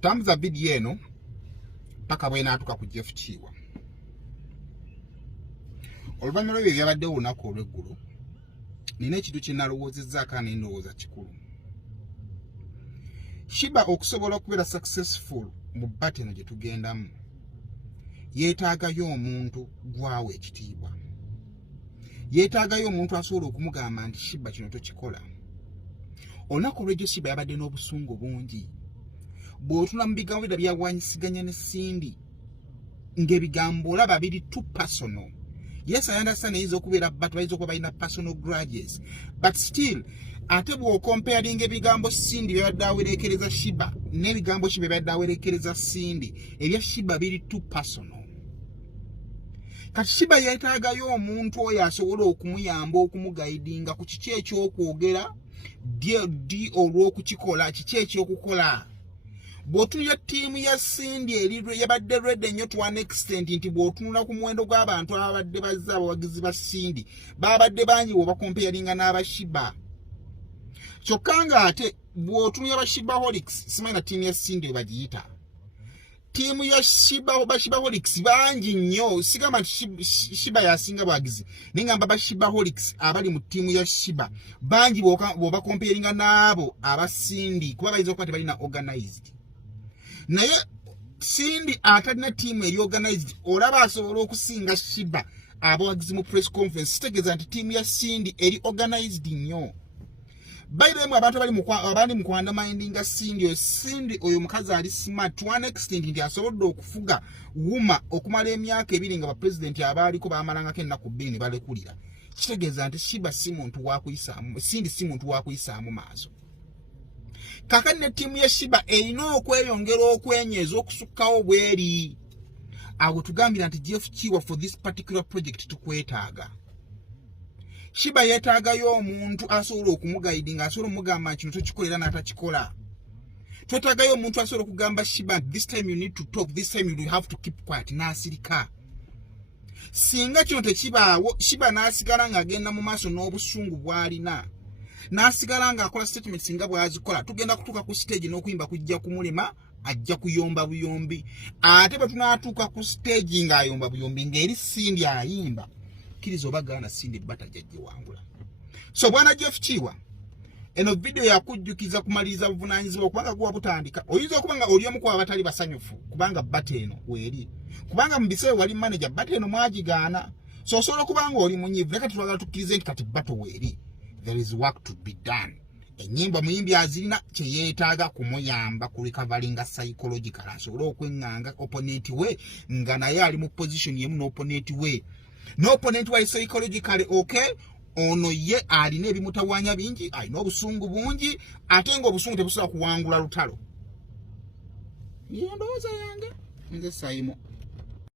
Tamza video eno paka bwe natuka ku Jeff Chiwa. Oluvanyuma lw'ebyo byabaddewo olunaku olw'eggulu, nina ekintu kye nalowoozezzaako n'endowooza kikulu. Shiba okusobola okubeera successful mu bbat eno gye tugendamu, yeetaagayo omuntu gwawe ekitiibwa. Yeetaagayo omuntu asobola okumugamba nti Shiba kino tokikola. Olunaku olw'ejjo Shiba yabadde n'obusungu bungi. Bw'otuna mu bigambo bya byawanyisiganya ne Cindy, ng'ebigambo olaba biri too personal. Yes, I understand eyinza okubeera but bayinza okuba balina personal grudges. But still, ate bw'okomparing ebigambo Cindy byabadde awerekereza Shiba n'ebigambo Shiba byabadde awerekereza Cindy, ebya Shiba biri too personal. Kati Shiba yeetaagayo omuntu oyo asobola okumuyamba okumugaidinga ku kiki ekyokwogera di olw'okukikola, kiki ekyokukola. Bw'otunula ttiimu ya Cindy yabadde ready nnyo to an extent nti bw'otunula ku muwendo gw'abantu ababadde bazze abawagizi ba Cindy babadde bangi bw'obakompeyaringa n'aba Shiba. Kyokka ng'ate bw'otunula aba Shibaholics, simanyi na ttiimu ya Cindy bagiyita. Ttiimu ya Shibaholics bangi nnyo, sigamba nti Shiba yasinga bwagizi, naye ngamba aba Shibaholics abali mu ttiimu ya Shiba bangi bw'obakompeyaringa n'abo aba Cindy kuba bayinza okuba tebalina organized. Naye Cindy atalina team eri organized, olaba asobola okusinga Shiba abawagizi mu press conference. Kitegeeza nti team ya Cindy eri organized nnyo. By the way, abantu abali mu kwandamindinga Cindy oyo mukazi ali smart to an extent nti asobodde okufuga wuma okumala emyaka 2 nga ba president abaaliko bamalangako ennaku 2 ne balekulira. Kitegeeza nti Shiba si muntu wa kuyisaamu, Cindy si muntu wa kuyisaamu maaso. Kakati ne ttiimu ya Shiba erina okweyongera okwenyeeza okusukkawo bweri. Awo tugambira nti Jeff Chiwa for this particular project tukwetaaga. Shiba yeetaagayo omuntu asobola okumugaidinga, asobola omugamba kino tokikolera n'atakikola. Twetaagayo omuntu asobola okugamba Shiba, this time you need to talk, this time you have to keep quiet, n'asirika. Singa kino tekibaawo, Shiba n'asigala ng'agenda mu maaso n'obusungu bw'alina. Nasigala nga akola statement singa bwazikola, tugenda kutuuka ku stage n'okuyimba kujja kumulema, ajja kuyomba buyombi. Ate bwe tunaatuuka ku stage ng'ayomba buyombi ng'eri Cindy ayimba, kkiriza obagaana Cindy batajjajje wangula. So bwana Jeff Chiwa, eno video yakujjukiza kumaliriza buvunaanyizibwa kubanga guwa butandika. Oyinza okuba nga oli omu ku abatali basanyufu kubanga bbat eno weeri. Kubanga mu biseera wali manager bbat eno mwagigaana. So osobola okuba nga oli munyiivu, naye kati twagala tukkirize nti kati bbat weeri. There is work to be done. Enyimba muyimbi azirina kye yeetaaga kumuyamba ku recovering psychological, asobole okwenganga opponent we nga naye ali mu position yemu n'opponent we. N'opponent we psychologically okay, ono ye alina ebimutawaanya bingi, alina obusungu bungi, ate ng'obusungu tebusobola kuwangula lutalo. Ye ndowooza yange nze Saimo.